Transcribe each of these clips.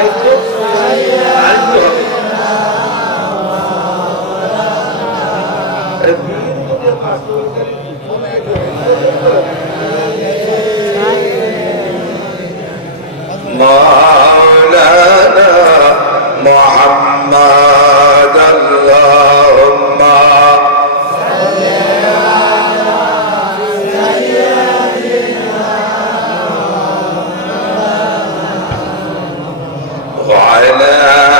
এই তো আরেকটু হবে। মাওলানা মুহাম্মদ আল্লাহুম্মা ওয়া আলা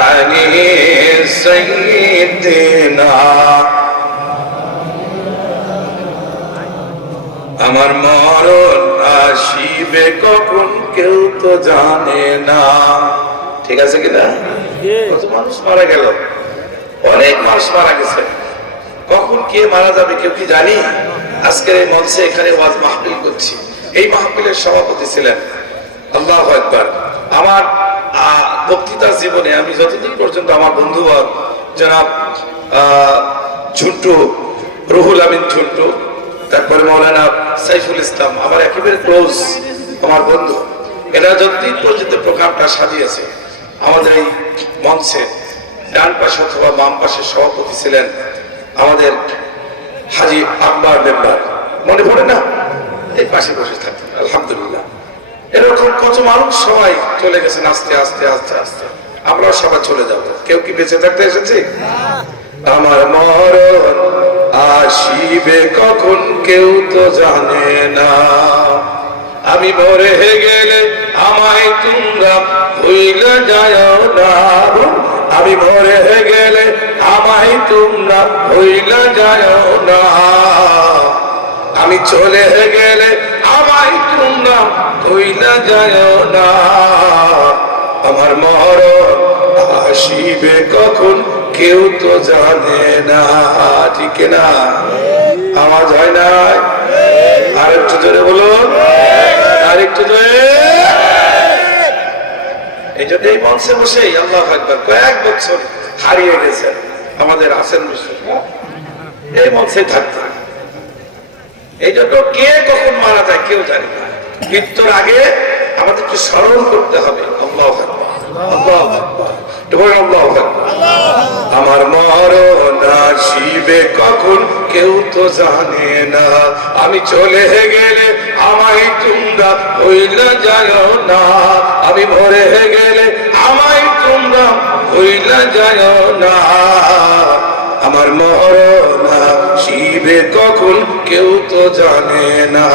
আলি সাইয়্যিদিনা। আমার মরণ আসিবে কখন কেউ তো জানে না। ঠিক আছে কিনা? কত মানুষ মারা গেল, অনেক মানুষ মারা গেছে, কখন কে মারা যাবে কেউ কি জানি? আজকের এই মঞ্চে এখানে ওয়াজ মাহফিল করছি, এই মাহফিলের সভাপতি ছিলেন, আল্লাহু আকবার। আমার বক্তৃতার জীবনে আমি যতদিন পর্যন্ত আমার বন্ধুবর জনাব ঝুন্টু, রুহুল আমিন ঝুন্টু, তারপরে মৌলানা সাইফুল ইসলাম, আমার একেবারে ক্লোজ আমার বন্ধু, এরা যতদিন পর্যন্ত প্রোগ্রামটা সাজিয়েছে, আমাদের এই মঞ্চে ডান পাশে অথবা বাম পাশে সভাপতি ছিলেন আমাদের হাজি আকবর মেম্বার, মনে পড়ে না? এই পাশে বসে থাকতেন, আলহামদুলিল্লাহ। এরকম কত মানুষ সবাই চলে গেছেন আস্তে আস্তে আস্তে আস্তে, আমরাও সবাই চলে যাব, কেউ কি বেঁচে থাকতে এসেছি? আমার মরণ আসিবে কখন কেউ তো জানে না, আমি মরে গেলে আমায় তোমরা ভুইলা যাও না, আমি মরে গেলে আমায় তোমরা ভুইলা যাও না, আমি চলে গেলে আমায় তোমরা ভুইলা যাও না, আমার মরণ আসিবে কখন কেউ তো জানে না। ঠিক না? আওয়াজ হয় না? আরেকটু জোরে বলুন, আরেকটু জোরে। এই জন্য এই মঞ্চে বসেই আল্লাহু আকবার কয়েক বছর হারিয়ে গেছেন আমাদের আসেন বিশ্বাস, এই মঞ্চে থাকতেন। এই জন্য কে কখন মারা যায় কেউ জানে না, মৃত্যুর আগে আমাদেরকে স্মরণ করতে হবে আল্লাহু আকবার, আল্লাহু আকবার, আল্লাহু আকবার। আমার মরণ আসিবে কখন কেউ তো জানে না, আমি চলে গেলে আমায় তোমরা ভুইলা যাও না, আমি মরে গেলে আমায় তোমরা ভুইলা যাও না, আমার মরণ আসিবে কখন কেউ তো জানে না।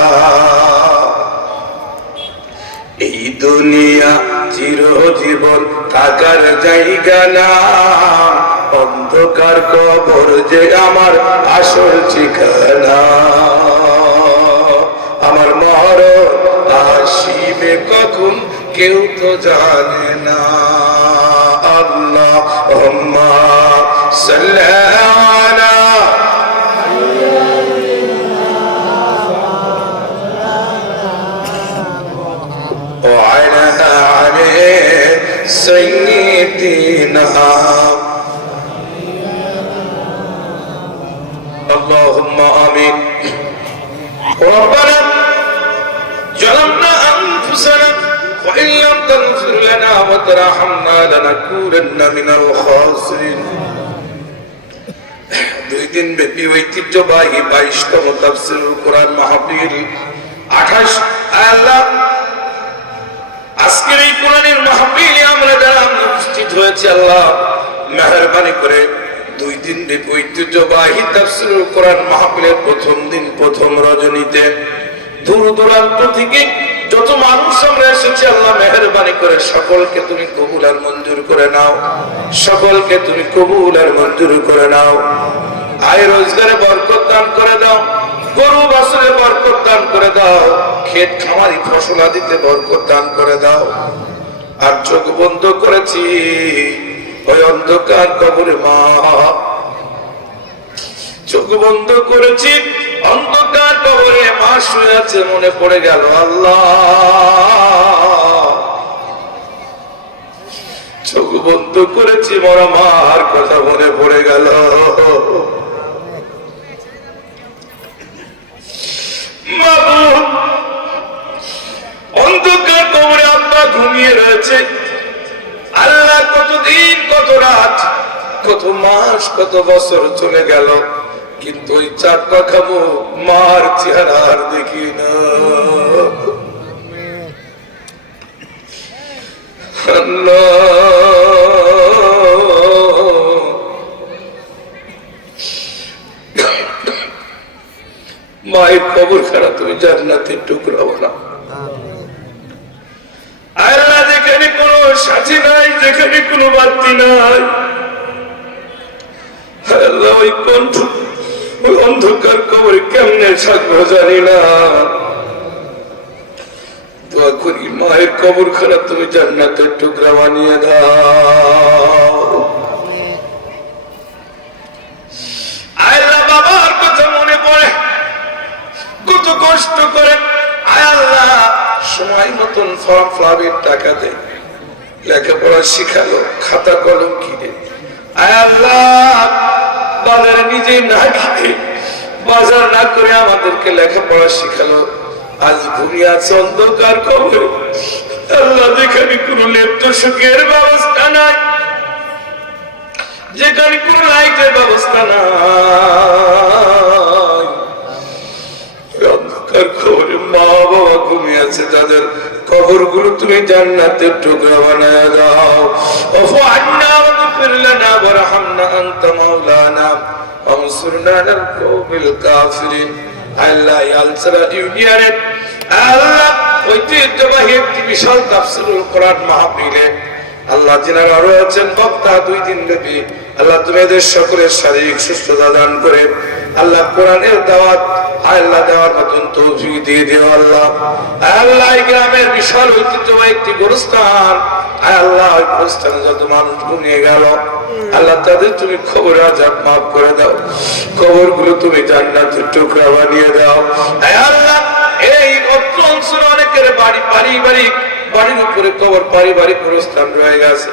এই দুনিয়া চিরজীবন থাকার জায়গা না, অন্ধকার কবর যে আমার আসল ঠিকানা, আমার মরণ আসিবে কখন কেউ তো জানে না। আল্লাহুম্মা সাল্লি আলা وعلى آل سيدنا اللهم آمين. ربنا ظلمنا أنفسنا وإن لم تغفر لنا وترحمنا لنكونن من الخاسرين. দুই দিন ব্যাপী ঐতিহ্যবাহী 22তম তাফসীরুল কোরআন মাহফিল 28 আল্লাহ আজকের এই কোরআনের মাহফিলে আমরা যারা উপস্থিত হয়েছি, আল্লাহ মেহেরবানি করে দুই দিন ব্যাপী ঐতিহ্যবাহী তাফসীরুল কোরআন মাহফিলের প্রথম দিন প্রথম রজনীতে দূর দূরান্ত থেকে যত মানুষ আমরা এসেছি, আল্লাহ মেহেরবানি করে সকলকে তুমি কবুল আর মঞ্জুর করে নাও, সকলকে তুমি কবুল আর মঞ্জুর করে নাও। আয় রোজগারে বরকত দান করে দাও, গরু বাছুরে বরকত দান করে দাও, ক্ষেত খামারি ফসল আদিতে বরকত দান করে দাও। আর চোখ বন্ধ করেছি ওই অন্ধকার কবরে মা, চোখ বন্ধ করেছি অন্ধকার কবরে মা শুয়ে আছে, মনে পড়ে গেল আল্লাহ, চোখ বন্ধ করেছি মরা মার কথা মনে পড়ে গেল। অন্ধকার কবরে আব্বা ঘুমিয়ে রয়েছে, কত মাস কত বছর চলে গেল, কিন্তু ওই চাপা খাবো মার চেহারা আর দেখি না। মায়ের কবর খারাপ, তুমি জান্নাতের টুকরা বানাও। আল্লাহ যেখানে কোনো সাথী নাই, যেখানে কোনো বাতি নাই, আল্লাহ ওই কণ্ঠ ওই অন্ধকার কবরে কেমনে থাকবো জানি না। দোয়া করি মায়ের কবর খারাপ, তুমি জান্নাতের টুকরা বানিয়ে দাও। আল্লাহ বাবার কথা মনে পড়ে, কত কষ্ট করে আল্লাহ সময় মতন ফর্ম ফ্লাবের টাকা দেয়, লেখাপড়া শিখালো, খাতা কলম কিনে। আল্লাহ বাজারে নিজে না কিনে, বাজার না করে আমাদেরকে লেখাপড়া শিখালো। আজ ঘুমিয়ে আছে অন্ধকার কবরে। আল্লাহ যেখানে কোন লেপ্ত সুখের ব্যবস্থা নাই, যেখানে কোন লাইটের ব্যবস্থা নাই, অন্ধকার কবরে মা বাবা ঘুমিয়ে আছে, তাদের কবর গুলো তুমি জান্নাতের টুকরা বানায় দাও। ওফু আন্না ওয়াগফির লানা ওয়ারহামনা আনতা মাওলানা ওয়ানসুরনা আলাল কওমিল কাফিরিন। আল্লাহ আলসরা ইউনিয়নের আল্লাহ ঐতিহ্যবাহী একটি বিশাল তাফসীরুল কোরআন মাহফিলে আল্লাহ যিনারা আরো আছেন বক্তা 2 দিন ব্যাপী, আল্লাহ তুমি এদের সকলের শারীরিক সুস্থতা দান করে আল্লাহ কোরআনের দাওয়াত আল্লাহ দেওয়ার মতন তৌফিক দিয়ে দিও। আল্লাহ আল্লাহ এই গ্রামের বিশাল ঐতিহ্যবাহী একটি গোরস্থান, আল্লাহ ওই গোরস্থানে যত মানুষ ঘুমিয়ে গেল আল্লাহ তাদের তুমি খবর আজাব মাফ করে দাও, কবর গুলো তুমি জান্নাতের টুকরা বানিয়ে দাও। আল্লাহ এই অত্র অঞ্চলে অনেকের বাড়ি পারিবারিক বাড়ির উপরে কবর পারিবারিক গোরস্থান রয়ে গেছে,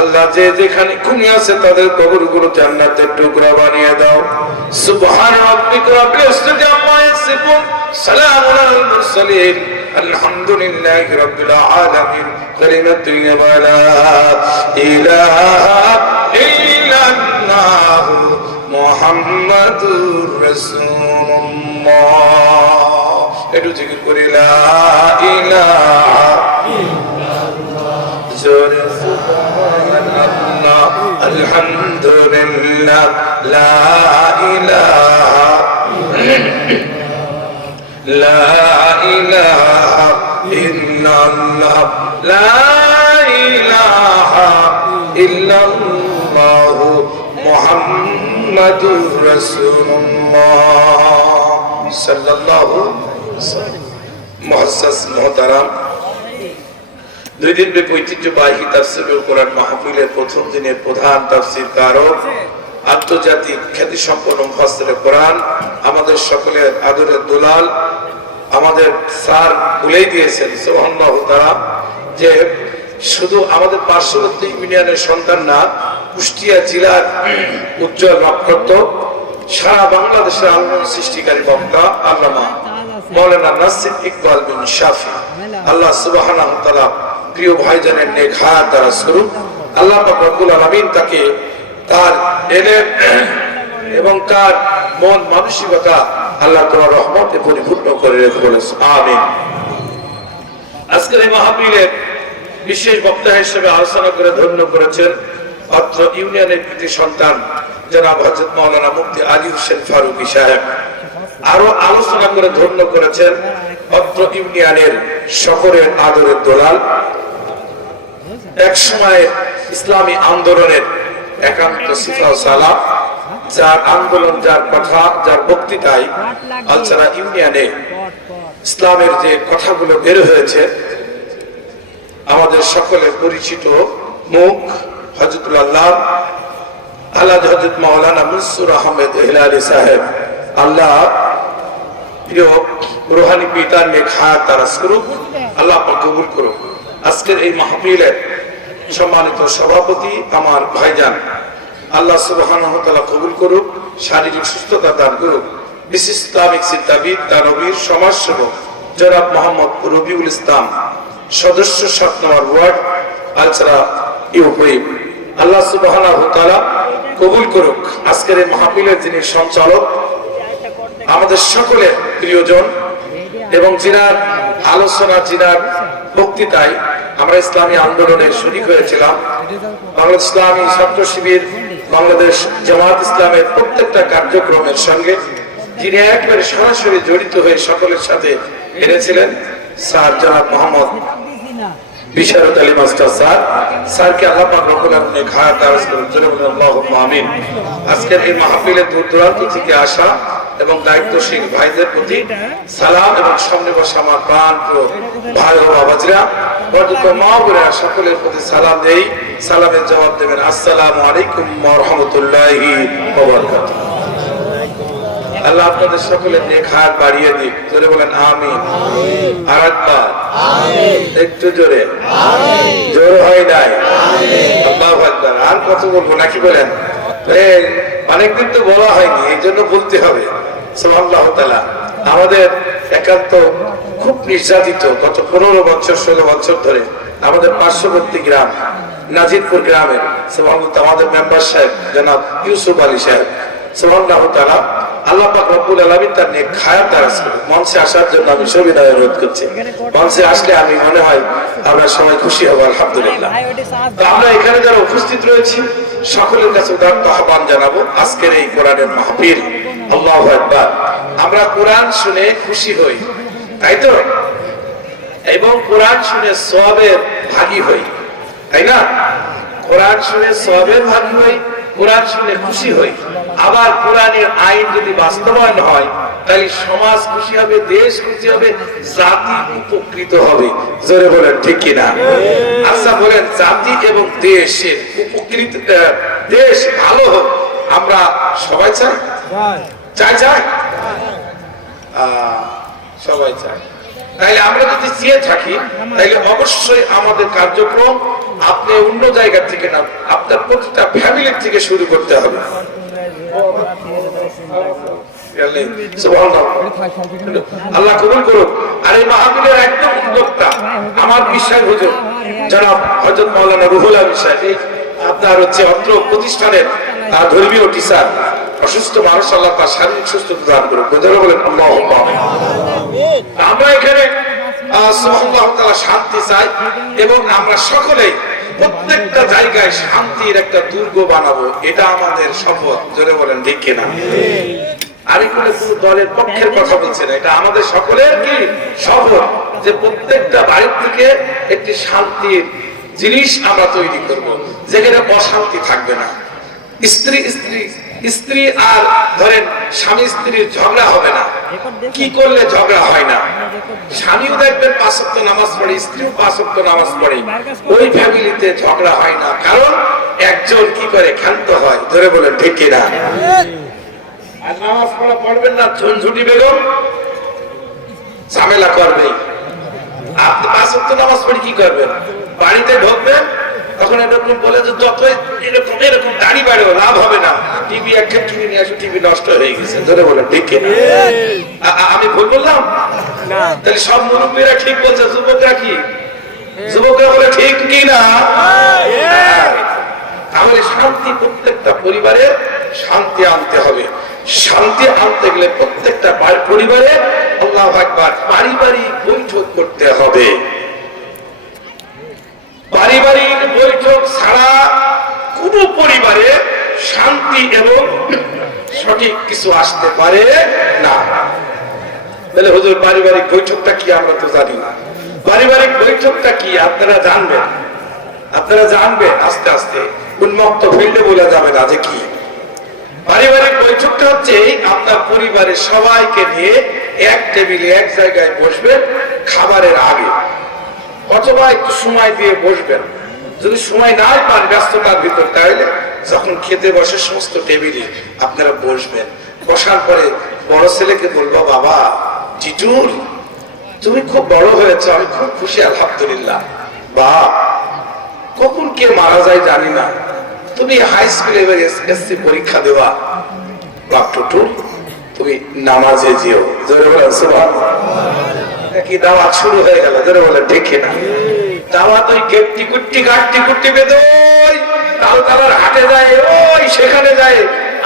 আল্লাহ যে যেখানে ঘুমিয়ে আছে তাদের কবর গুলো জান্নাতের টুকরা বানিয়ে দাও। সুবহান রাব্বিকা রাব্বিল ইজ্জাতি আম্মা ইয়াসিফুন, সালামুন আলাল মুরসালিন, আলহামদুলিল্লাহি রাব্বিল আলামিন। কালিমাতু লা ইলাহা ইল্লাল্লাহু মুহাম্মাদুর রাসূলুল্লাহ। একটু জিকির করি লা ইলাহা ইল্লাল্লাহ, জোরে সুবহানাল্লাহ, আলহামদুলিল্লাহ, লা ইলাহা ইল্লাল্লাহ, লা ইলাহা ইল্লাল্লাহ মুহাম্মাদুর রাসূলুল্লাহ সাল্লাল্লাহু মুআজ্জাজ মুহতারাম। 2 দিন ব্যাপী ঐতিহ্যবাহী তাফসীরুল কোরআন মাহফিলের প্রথম দিনের প্রধান তাফসীরকারক আন্তর্জাতিক খ্যাতি সম্পন্ন মুফাসসিরে কোরআন আমাদের সকলের আদরের দুলাল আমাদের স্যার বলেই দিয়েছেন সুবহানাল্লাহ তাআলা যে শুধু আমাদের পার্শ্ববর্তী ইউনিয়নের সন্তান না, কুষ্টিয়া জেলার উজ্জ্বল নক্ষত্র, সারা বাংলাদেশের আলোড়ন সৃষ্টিকারী বক্তা আল্লামা মাওলানা নাসির ইকবাল বিন শাফি, আল্লাহ সুবহানাহু ওয়া তাআলা প্রিয় ভাইজানের নেক হায়াত দারাজ করুন। আল্লাহ পাক রব্বুল আলামিন তাকে তার এলেম এবং তার মন মানসিকতা আল্লাহ তোমার রহমতে পরিপূর্ণ করে রেখে, আমিন। আজকের এই মাহফিলের বিশেষ বক্তা হিসেবে আলোচনা করে ধন্য করেছেন অত্র ইউনিয়নের কৃতি সন্তান জনাব হযরত মাওলানা মুফতি আলী হোসেন ফারুকী সাহেব। আরো আলোচনা করে ধন্য করেছেন অত্র ইউনিয়নের সকলের আদরের দোলাল, এক সময় ইসলামী আন্দোলনের একান্ত সিফা ও সালাম, যার আন্দোলন, যার কথা, যার বক্তৃতায় আলচারা ইউনিয়নে ইসলামের যে কথাগুলো বের হয়েছে, আমাদের সকলের পরিচিত মুখ হযরতুল আল্লাহ আলাদ হযরত মাওলানা মনসুর আহমেদ হিলালি সাহেব, আল্লাহ প্রিয় রুহানি পিতার নেক হায়াত দারাজ করুক, আল্লাহ পাক কবুল করুক। আজকের এই মাহফিলের সম্মানিত সভাপতি আমার ভাইজান, আল্লাহ সুবহানাহু ওয়া তাআলা কবুল করুক, শারীরিক সুস্থতা দান করুক। বিশিষ্ট ইসলামিক চিন্তাবিদ, দানবীর, সমাজসেবক জনাব মোহাম্মদ রবিউল ইসলাম, সদস্য 7 নম্বর ওয়ার্ড আলচারা ইউপি, আল্লাহ সুবহানাহু ওয়া তাআলা কবুল করুক। আজকের এই মাহফিলের যিনি সঞ্চালক, আমাদের সকলের প্রিয়জন, এবং যিনার আলোচনা, যিনার বক্তৃতায় আমরা ইসলামী আন্দোলনে শরীক হয়েছিলাম। বাংলাদেশ ইসলামী ছাত্র শিবির, বাংলাদেশ জামাত ইসলামের প্রত্যেকটা কার্যক্রমের সঙ্গে যিনি একবারে সরাসরি জড়িত হয়ে সকলের সাথে এনেছিলেন, স্যার জনাব মোহাম্মদ বিশারত আলী মাস্টার স্যারকে আল্লাহ পাক রব্বুল আলামিন খায়াত দারাজ করুন। আল্লাহুম্মা আমিন। আজকের এই মাহফিলে দূর দূরান্ত থেকে আসা এবং দায়িত্বশীল ভাইদের প্রতি সালাম, এবং সামনে বসা আমার প্রাণপ্রিয় ভাই ও বাবাজিরা, বড় মা বোনেরা, সকলের প্রতি সালাম দেই। সালামের জবাব দেবেন আসসালামু আলাইকুম ওয়া রাহমাতুল্লাহি ওয়া বারাকাতুহু। আল্লাহ আপনাদের সকলের নেক হায়াত বাড়িয়ে দিক। জোরে বলেন আমিন। আর একবার একটু জোরে, জোর হয় নাই। আল্লাহু আকবার। আর কত বলবো নাকি বলেন? অনেকদিন তো বলা হয়নি, এই জন্য বলতে হবে। সুবহানাল্লাহ তাআলা আমাদের একান্ত খুব নির্যাতিত গত 15 বছর 16 বছর ধরে আমাদের পার্শ্ববর্তী গ্রাম নাজিরপুর গ্রামের আমাদের মেম্বার সাহেব জনাব ইউসুফ আলী সাহেব, সুবহানাল্লাহ তাআলা আল্লাহ পাক রব্বুল আলামিন তার নেক হায়াত দারাজ করুন। মঞ্চে আসার জন্য আমি সবিনয় অনুরোধ করছি। মঞ্চে আসলে আমি মনে হয় আমরা সবাই খুশি হব, আলহামদুলিল্লাহ। তো আমরা এখানে যারা উপস্থিত রয়েছি সকলের কাছে উদাত্ত আহ্বান জানাবো আজকের এই কোরআনের মাহফিল। আল্লাহু আকবার। আমরা কোরআন শুনে খুশি হই, তাই তো, এবং কোরআন শুনে সওয়াবের ভাগী হই, তাই না? কোরআন শুনে সওয়াবের ভাগী হই, কোরআন শুনে খুশি হই। আবার কোরআনের আইন যদি বাস্তবায়ন হয় তাহলে সমাজ খুশি হবে, দেশ খুশি হবে, জাতি উপকৃত হবে। জোরে বলেন ঠিক কিনা? আচ্ছা বলেন, জাতি এবং দেশের উপকৃত, দেশ ভালো হোক আমরা সবাই চাই? চাই চাই সবাই চাই। তাইলে আমরা যদি চেয়ে থাকি তাইলে অবশ্যই আমাদের কার্যক্রম আপনি অন্য জায়গা থেকে না, আপনার প্রতিটা ফ্যামিলির থেকে শুরু করতে হবে। আল্লাহ কবুল করুক। আর এই মাহফিলের একদম উদ্যোক্তা আমার বিশ্বাস হুজুর জনাব হযরত মাওলানা রুহুল আমিন সাহেব, আপনার হচ্ছে অত্র প্রতিষ্ঠানের ধর্মীয় টিচার। অসুস্থ মানুষ আল্লাহ তার শারীরিক সুস্থতা দান করুক। বলেন আল্লাহুম্মা আমিন। আমরা এখানে সুবহানাল্লাহ তাআলা শান্তি চাই, এবং আমরা সকলেই প্রত্যেকটা জায়গায় শান্তির একটা দুর্গ বানাবো, এটা আমাদের শপথ। জোরে বলেন ঠিক কিনা? আর এখানে কোনো দলের পক্ষের কথা বলছে না, এটা আমাদের সকলের কি শপথ যে প্রত্যেকটা বাড়ির থেকে একটি শান্তির জিনিস আমরা তৈরি করব, যেখানে অশান্তি থাকবে না। স্ত্রী আর ধরেন স্বামী স্ত্রীর ঝগড়া হবে না। কি করলে ঝগড়া হয় না? স্বামীও দেখবেন 5 ওয়াক্ত নামাজ পড়ে, স্ত্রীও 5 ওয়াক্ত নামাজ পড়ে, ওই ফ্যামিলিতে ঝগড়া হয় না, কারণ একজন কি করে ক্ষান্ত হয়। ধরে বলেন ঠিক কিনা? আর নামাজ পড়া পড়বেন না, ঝুনঝুটি বেগম ঝামেলা করবে। আপনি 5 ওয়াক্ত নামাজ পড়ে কি করবেন? বাড়িতে ঢুকবেন, তখন এরকম বলে যে যতই এরকম এরকম দাড়ি বাড়েও লাভ হবে না, টিভি একটা কিনে নিয়ে আসো, টিভি নষ্ট হয়ে গেছে। ধরে বলেন ঠিক কিনা? আমি ভুল বললাম? তাহলে সব মুরব্বীরা ঠিক বলছে, যুবকরা কি? যুবকরা বলে ঠিক কিনা? তাহলে শান্তি প্রত্যেকটা পরিবারে শান্তি আনতে হবে। শান্তি আনতে গেলে প্রত্যেকটা পরিবারে আল্লাহু আকবার পারিবারিক বৈঠক করতে হবে। পারিবারিক বৈঠক ছাড়া কোন পরিবারে শান্তি এবং সঠিক কিছু আসতে পারে না। তাহলে হুজুর পারিবারিক বৈঠকটা কি? আমরা তো জানি না। পারিবারিক বৈঠকটা কি আপনারা জানবেন, আপনারা জানবেন আস্তে আস্তে, উন্মুক্ত ফিল্ডে বলা যাবে না যে কি। পারিবারিক বৈঠকটা হচ্ছে আপনার পরিবারের সবাইকে নিয়ে এক টেবিলে এক জায়গায় বসবেন খাবারের আগে, অথবা একটু সময় দিয়ে বসবেন। যদি সময় নাই পান ব্যস্ততার ভিতর, তাহলে যখন খেতে বসে সমস্ত টেবিলে আপনারা বসবেন। বসার পরে বড় ছেলেকে বলবো, বাবা টিটুল তুমি খুব বড় হয়েছে, আমি খুব খুশি আলহামদুলিল্লাহ। বা কখন কে মারা যায় জানি না, তুমি হাই স্কুলে এবার এসএসসি পরীক্ষা দেওয়া, বাপ টুটুল তুমি নামাজে যেও। জোরে বলেন সুবহানাল্লাহ। কি দাওয়াত শুরু হয়ে গেল? জোরে বলেন ঠিক কিনা? দাওয়াত ওই গেটটি কুট্টি গাটটি কুট্টি বেদই তালতলার হাটে যায়, ওই সেখানে যায়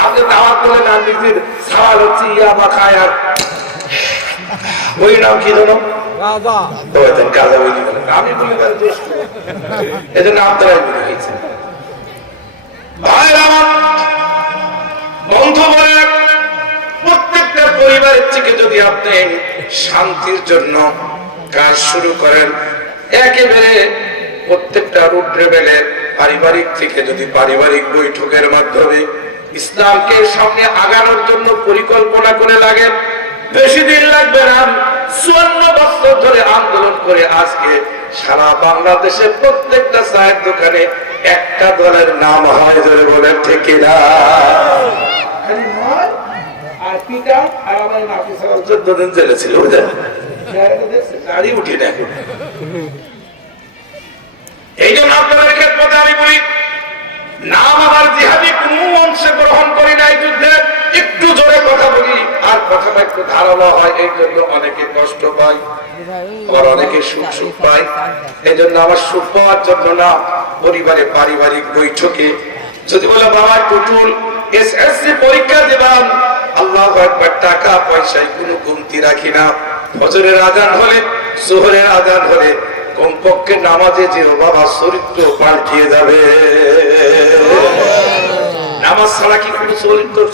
আপনি দাওয়াত বলে না নিজের সাওয়াল হচ্ছে ইয়াবা খায় আর ওই নাম কি জানো গাঁজা বলি বলে আমি বলি এজন্য আপনারাই বলে গেছেন ভাইরা আমার বন্ধু বলে প্রত্যেকটা পরিবারের থেকে যদি আপনি শান্তির জন্য কাজ শুরু করেন একেবারে প্রত্যেকটা রুট লেভেলের পারিবারিক থেকে যদি পারিবারিক বৈঠকের মাধ্যমে ইসলামকে সামনে আগানোর জন্য পরিকল্পনা করে লাগেন বেশি দিন লাগবে না 54 বছর ধরে আন্দোলন করে আজকে সারা বাংলাদেশের প্রত্যেকটা চায়ের দোকানে একটা দলের নাম হয় ধরে বলেন ঠিক কিনা আর পিতা আর আমার নাতি সব 14 দিন জেলে ছিল গাড়ি উঠি না এই জন্য আপনাদের ক্ষেত্রে আমি বলি নাম আমার জিহাদি কোন অংশে গ্রহণ করি নাই যুদ্ধে একটু জোরে কথা বলি আর কথাটা একটু ধারালো হয় এই জন্য অনেকে কষ্ট পায় আবার অনেকে সুখ পায় এই জন্য আমার সুখ পাওয়ার জন্য না পরিবারে পারিবারিক বৈঠকে যদি বলে বাবা টুটুল এসএসসি পরীক্ষা দেবাম আল্লাহু আকবার টাকা পয়সায় কোনো কমতি রাখি না ফজরের আযান হলে যোহরের আযান হলে কমপক্ষে নামাজে যে বাবা চরিত্র পাল্টিয়ে যাবে নামাজ ছাড়া কি কোনো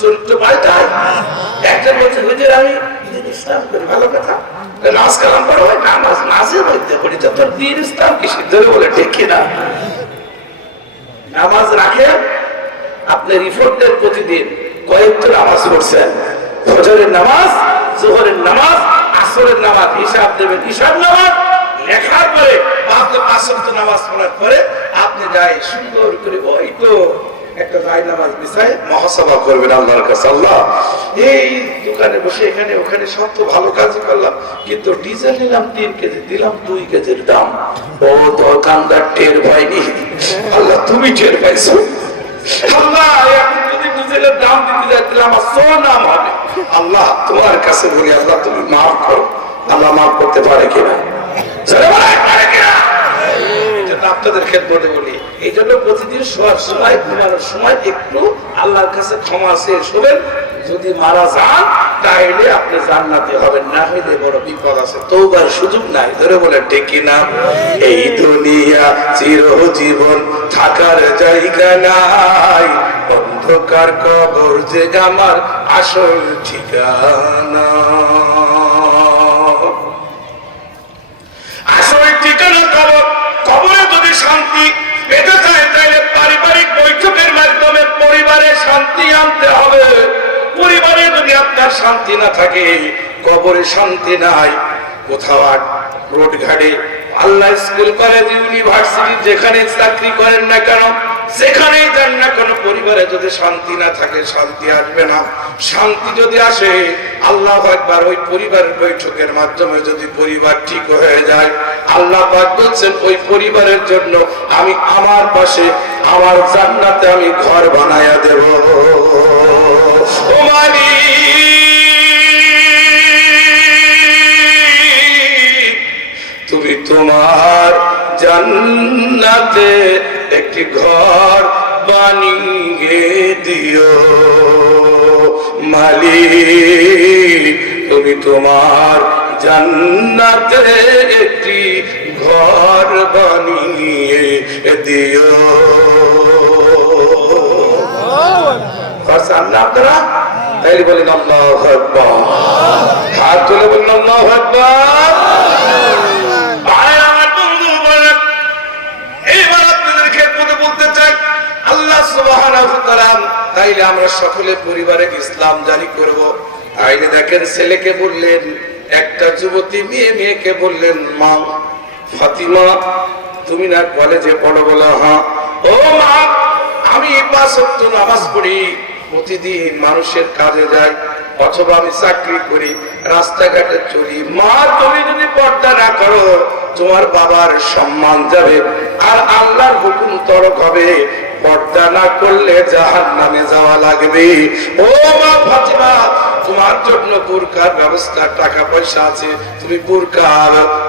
চরিত্র পাল্টায় একজন বলছে হুজুর আমি ইসলাম করি ভালো কথা নামাজ কালাম পড়া হয় নামাজ নাজের মধ্যে পড়ি তো তোর দিন ইসলাম কি সিদ্ধ বলে ঠিক কিনা নামাজ রাখে আপনি রিপোর্টের প্রতিদিন কয়েকটা নামাজ পড়ছেন ফজরের নামাজ যোহরের নামাজ আসরের নামাজ হিসাব দেবেন হিসাব নামাজ লেখার পরে আপনি 5 ওয়াক্ত নামাজ পড়ার পরে আপনি যাই সুন্দর করে ওই তো একটা জায় নামাজ বিছায় মুহাসাবা করবেন আল্লাহর কাছে আল্লাহ এই দোকানে বসে এখানে ওখানে সব তো ভালো কাজই করলাম কিন্তু ডিজেল নিলাম 3 কেজি দিলাম 2 কেজির দাম ও দোকানদার টের পাইনি আল্লাহ তুমি টের পাইছো আল্লাহ এখন যদি ডিজেলের দাম দিতে যাই তাহলে আমার নাম হবে আল্লাহ তোমার কাছে বলি আল্লাহ তুমি মাফ করো আল্লাহ মাফ করতে পারে কিনা আপনাদের ক্ষেত্রে বলি এই জন্য প্রতিদিন শোয়ার সময় ঘুমানোর সময় একটু আল্লাহর কাছে ক্ষমা চেয়ে শোবেন যদি মারা যান তাইলে আপনি জান্নাতে হবেন না হইলে বড় বিপদ আছে তওবার সুযোগ নাই ধরে বলে ডেকে না এই দুনিয়া চিরজীবন থাকার জায়গা নাই অন্ধকার কবর যে আমার আসল ঠিকানা আসল ঠিকানা কবর কবরে যদি শান্তি পেতে চায় তাহলে পারিবারিক বৈঠকের মাধ্যমে পরিবারে শান্তি আনতে হবে পরিবারে যদি আপনার শান্তি না থাকে কবরে শান্তি নাই কোথাও রোড ঘাটে আল্লাহ স্কুল কলেজ ইউনিভার্সিটি যেখানে চাকরি করেন না কেন যেখানেই যান না কোন পরিবারে যদি শান্তি না থাকে শান্তি আসবে না শান্তি যদি আসে আল্লাহু আকবার ওই পরিবারের বৈঠকের মাধ্যমে যদি পরিবার ঠিক হয়ে যায় আল্লাহ পাক বলেন ওই পরিবারের জন্য আমি আমার পাশে আমার জান্নাতে আমি ঘর বানায়া দেব ও মালিক তুমি তোমার জান্নাতে একটি ঘর বানিয়ে দিও মালিক তুমি তোমার জান্নাতে একটি ঘর বানিয়ে দিও আপনারা তাইলে বলেন আল্লাহু আকবার হাত তুলে বলেন আল্লাহু আকবার তাইলে আমরা সকলে পরিবারে ইসলাম জারি করব আইনে দেখেন ছেলেকে বললেন একটা যুবতী মেয়েকে বললেন মা ফাতিমা তুমি না কলেজে পড়ো বলো হ্যাঁ ও মা আমি 5 ওয়াক্ত নামাজ পড়ি প্রতিদিন মানুষের কাজে যাই অথবা আমি চাকরি করি রাস্তাঘাটে চলি মা তুমি যদি পর্দা না করো তোমার বাবার সম্মান যাবে আর আল্লাহর হুকুম তরক হবে পর্দা না করলে জাহান্নামে যাওয়া লাগবে ও মা ফাতিমা তোমার জন্য বুরকার ব্যবস্থা টাকা পয়সা আছে তুমি বুরকা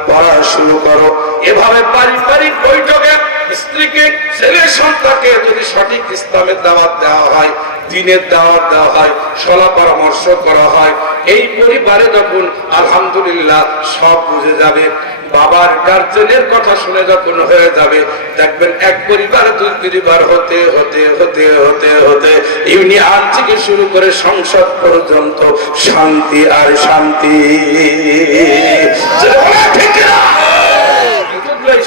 পড়া শুরু করো এভাবে পারিবারিক বৈঠকে স্ত্রীকে, ছেলে সন্তানকে যদি সঠিক ইসলামের দাওয়াত দেওয়া হয়, দ্বীনের দাওয়াত দেওয়া হয়, সলা পরামর্শ করা হয়, এই পরিবারে যখন আলহামদুলিল্লাহ সব বুঝে যাবে, বাবার গার্জেনের কথা শুনে যখন হয়ে যাবে, দেখবেন এক পরিবার দুই পরিবার হতে হতে হতে হতে হতে ইউনিয়ন থেকে শুরু করে সংসদ পর্যন্ত শান্তি আর শান্তি।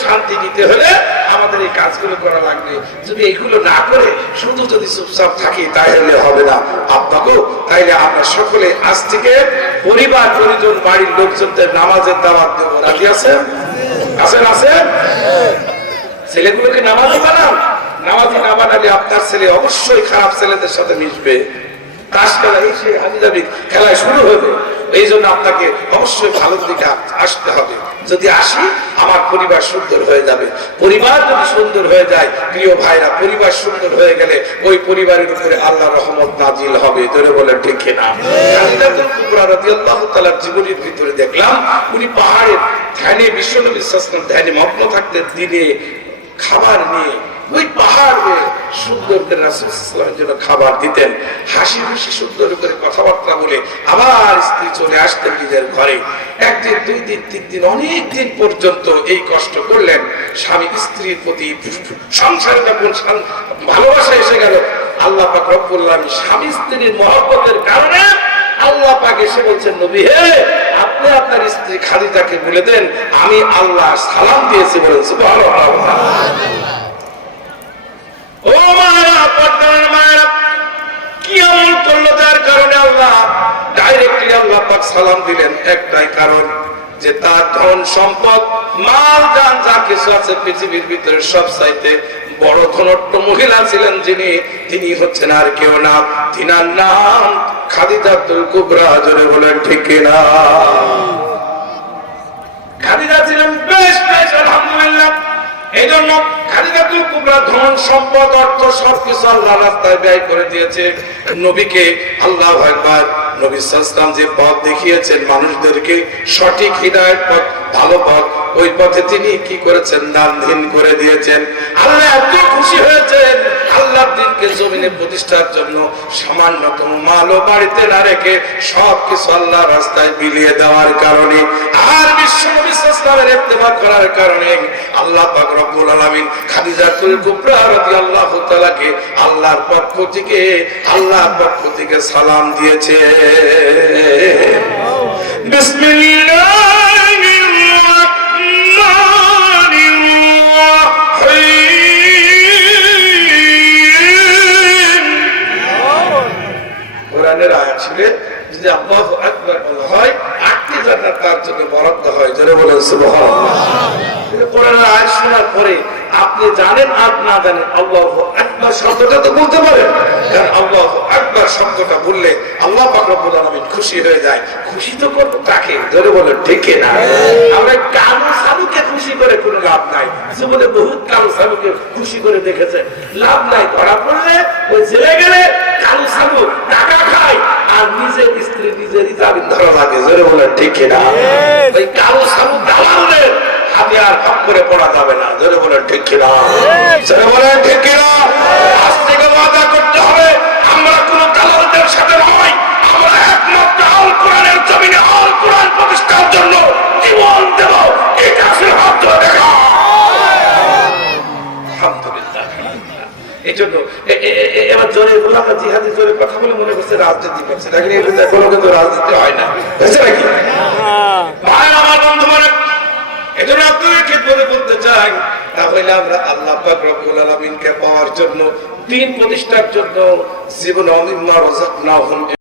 শান্তি দিতে হলে আমাদের এই কাজগুলো করা লাগবে। যদি এগুলো না করে শুধু যদি চুপচাপ থাকি তাহলে হবে না। আপনাকেও তাইলে আমরা সকলে আজ থেকে পরিবার পরিজন বাড়ির লোকজনদের নামাজের দাওয়াত দেবো। রাজি আছেন? আছেন? আছেন? ছেলেগুলোকে নামাজি বানান। নামাজি না বানালে আপনার ছেলে অবশ্যই খারাপ ছেলেদের সাথে মিশবে, তাস খেলা এই সেই হাজিজাবি খেলায় শুরু হবে। এই জন্য আপনাকে অবশ্যই ভালোর দিকে আসতে হবে। যদি আসি আমার পরিবার সুন্দর হয়ে যাবে। পরিবার যদি সুন্দর হয়ে যায়, প্রিয় ভাইরা, পরিবার সুন্দর হয়ে গেলে ওই পরিবারের উপরে আল্লাহর রহমত নাজিল হবে। ধরে বলেন ঠিক কিনা? খাদিজাতুল কুবরা রাদিয়াল্লাহু তাআলার জীবনের ভিতরে দেখলাম উনি পাহাড়ের ধ্যানে, বিশ্বনবী সাল্লাল্লাহু আলাইহি ওয়াসাল্লাম ধ্যানে মগ্ন থাকতেন, দিনে খাবার নিয়ে ওই পাহাড়ে সুন্দর করে রাসূল সাল্লাল্লাহু আলাইহি ওয়াসাল্লামের জন্য খাবার দিতেন। হাসি খুশি সুন্দর করে কথাবার্তা বলে আবার স্ত্রী চলে আসতেন নিজের ঘরে। একদিন, দুই দিন, তিন দিন, অনেক দিন পর্যন্ত এই কষ্ট করলেন। স্বামী স্ত্রীর প্রতি সংসারে যখন ভালোবাসা এসে গেল, আল্লাহ পাক রব্বুল আলামিন স্বামী স্ত্রীর মহব্বতের কারণে আল্লাহ পাক এসে বলছেন, নবী হে, আপনি আপনার স্ত্রী খাদিজাকে বলে দেন আমি আল্লাহ সালাম দিয়েছি। বলেন সুবহানাল্লাহ। ও মায়েরা, পর্দার মায়েরা, কি আমল করলো যার কারণে আল্লাহ ডাইরেক্টলি আল্লাহ পাক সালাম দিলেন? একটাই কারণ, যে তার ধন সম্পদ, মাল জান যা কিছু আছে পৃথিবীর ভিতরে সবচাইতে বড় ধনট্ট মহিলা ছিলেন যিনি, তিনি হচ্ছেন আর কেউ না, তিনার নাম খাদিজাতুল কুবরা। জোরে বলেন ঠিক কিনা? খাদিজা ছিলেন বেশ বেশ আলহামদুলিল্লাহ। এই জন্য খাদিজাতুল কুবরা ধন সম্পদ অর্থ সবকিছু আল্লাহর রাস্তায় ব্যয় করে দিয়েছে। নবীকে, আল্লাহু আকবার, নবী সাল্লাল্লাহু আলাইহি ওয়াসাল্লাম যে পথ দেখিয়েছেন মানুষদেরকে, সঠিক হিদায়াত পথ, ভালো পথ, ওই পথে তিনি কি করেছেন? দান ধ্যান করে দিয়েছেন। আল্লাহ এত খুশি হয়েছেন, আল্লাহর দ্বীনকে জমিনে প্রতিষ্ঠার জন্য সামান্যতম মালও বাড়িতে না রেখে সবকিছু আল্লাহর রাস্তায় বিলিয়ে দেওয়ার কারণে আর বিশ্বনবী সাল্লাল্লাহু আলাইহি ওয়াসাল্লামের ইত্তেবা করার কারণে আল্লাহ পাক রব্বুল আলামিন খাদিজাতুল কুবরা রাদিয়াল্লাহু তাআলাকে আল্লাহর পক্ষ থেকে সালাম দিয়েছে। বিসমিল্লাহির রাহমানির রাহিম। কোরআনের আয়াত ছিল যদি আল্লাহু আকবার বলা হয়, 8টি জান্নাত তার জন্য বরাদ্দ হয়। জোরে বলেন সুবহানাল্লাহ। কোরআনের আয়াত শোনার পরে আপনি জানেন আর না জানেন, আল্লাহু আকবার শব্দটা তো বলতে পারেন, কারণ আল্লাহু আকবার শব্দটা বললে আল্লাহ পাক রব্বুল আলামিন খুশি হয়ে যায়। খুশি তো করব তাকে। জোরে বলেন ঠিক কিনা? আমরা কালু সালুকে খুশি করে কোনো লাভ নাই। জীবনে বহুত কালু সালুকে খুশি করে দেখেছে, লাভ নাই। ধরা পড়লে ওই জেলে গেলে কালু সালু টাকা খায় আর নিজের স্ত্রী নিজেরই জামিন ধরা লাগে। জোরে বলেন ঠিক কিনা? ওই কালু সালু দালালদের হাতে আর ভাগ করে পড়া যাবে না। জোরে বলেন ঠিক কিনা? জোরে বলেন ঠিক কিনা? আজ থেকে ওয়াদা করতে হবে, আমরা কোন দালালদের সাথে নয়, আমরা একমাত্র আল কোরআনের জমিনে আল কোরআন প্রতিষ্ঠার জন্য জীবন দেব। এটা আসলে হাত ধরে দেখা। আলহামদুলিল্লাহ। এই জন্য এবার জোরে বললাম না, জিহাদি জোরে কথা বলে মনে করছে রাজনীতি করছে, দেখেন এগুলো এখনো কিন্তু রাজনীতি হয় না, বুঝছে নাকি ভাই আমার বন্ধু? মানে এজন্য আপনাদের ক্ষেত্রে বলতে চাই, তাহলে আমরা আল্লাহ পাক রব্বুল আলামিনকে পাওয়ার জন্য, দ্বীন প্রতিষ্ঠার জন্য জীবন অমিম্মা রাযাকনাহুম